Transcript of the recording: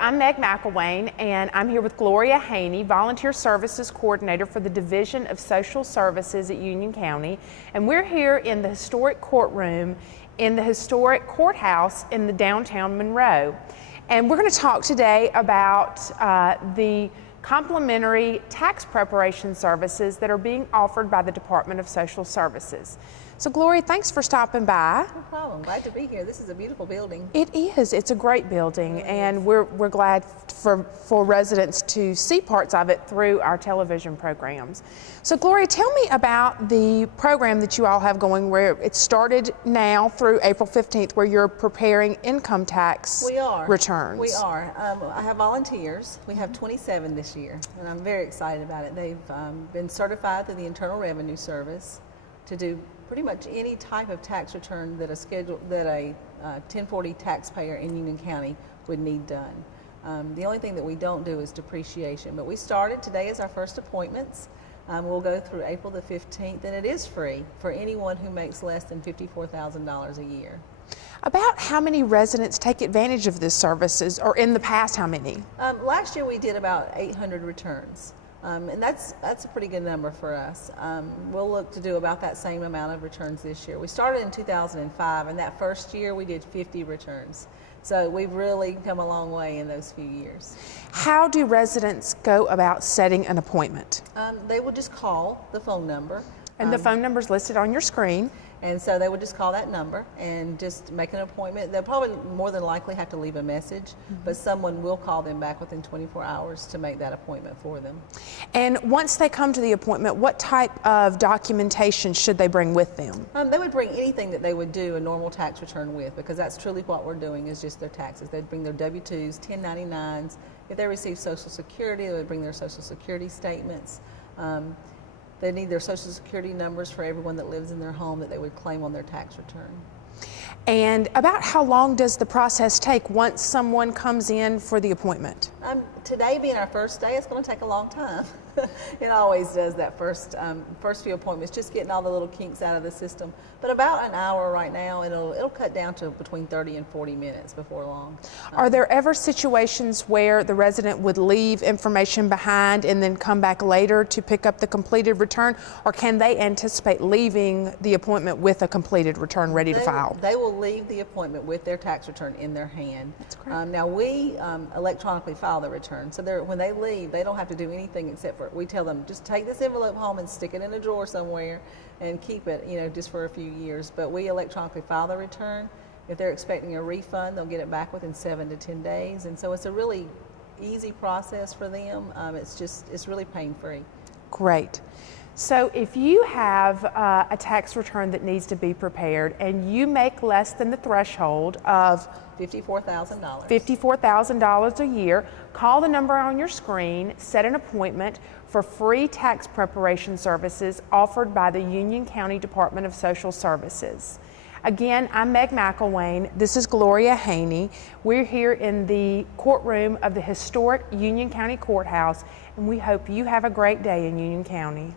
I'm Meg McElwain, and I'm here with Gloria Haney, Volunteer Services Coordinator for the Division of Social Services at Union County. And we're here in the historic courtroom in the historic courthouse in the downtown Monroe. And we're going to talk today about the complimentary tax preparation services that are being offered by the Department of Social Services. So Gloria, thanks for stopping by. No problem. Glad to be here. This is a beautiful building. It is. It's a great building, and we're glad for residents to see parts of it through our television programs. So Gloria, tell me about the program that you all have going, where it started now through April 15th, where you're preparing income tax returns. We are. I have volunteers. We have 27 this year, and I'm very excited about it. They've been certified through the Internal Revenue Service to do pretty much any type of tax return that a 1040 taxpayer in Union County would need done. The only thing that we don't do is depreciation, but we started. Today is our first appointments. We'll go through April the 15th, and it is free for anyone who makes less than $54,000 a year. About how many residents take advantage of this services, or in the past, how many? Last year we did about 800 returns. And that's a pretty good number for us. We'll look to do about that same amount of returns this year. We started in 2005, and that first year we did 50 returns. So we've really come a long way in those few years. How do residents go about setting an appointment? They would just call the phone number. And the phone number is listed on your screen. And so they would just call that number and just make an appointment. They'll probably more than likely have to leave a message, but someone will call them back within 24 hours to make that appointment for them. And once they come to the appointment, what type of documentation should they bring with them? They would bring anything that they would do a normal tax return with, because that's truly what we're doing, is just their taxes. They'd bring their W-2s, 1099s. If they receive Social Security, they would bring their Social Security statements. They need their Social Security numbers for everyone that lives in their home that they would claim on their tax return. And about how long does the process take once someone comes in for the appointment? Today being our first day, it's going to take a long time. It always does, that first few appointments, just getting all the little kinks out of the system. But about an hour right now, it'll cut down to between 30 and 40 minutes before long. Are there ever situations where the resident would leave information behind and then come back later to pick up the completed return, or can they anticipate leaving the appointment with a completed return ready to file? They will leave the appointment with their tax return in their hand. That's great. Now we electronically file the return, so when they leave, they don't have to do anything except for, we tell them, just take this envelope home and stick it in a drawer somewhere and keep it, just for a few years. But we electronically file the return. If they're expecting a refund, they'll get it back within 7 to 10 days. And so it's a really easy process for them. It's really pain-free. Great. So if you have a tax return that needs to be prepared and you make less than the threshold of $54,000 a year, call the number on your screen, set an appointment for free tax preparation services offered by the Union County Department of Social Services. Again, I'm Meg McElwain. This is Gloria Haney. We're here in the courtroom of the historic Union County Courthouse, and we hope you have a great day in Union County.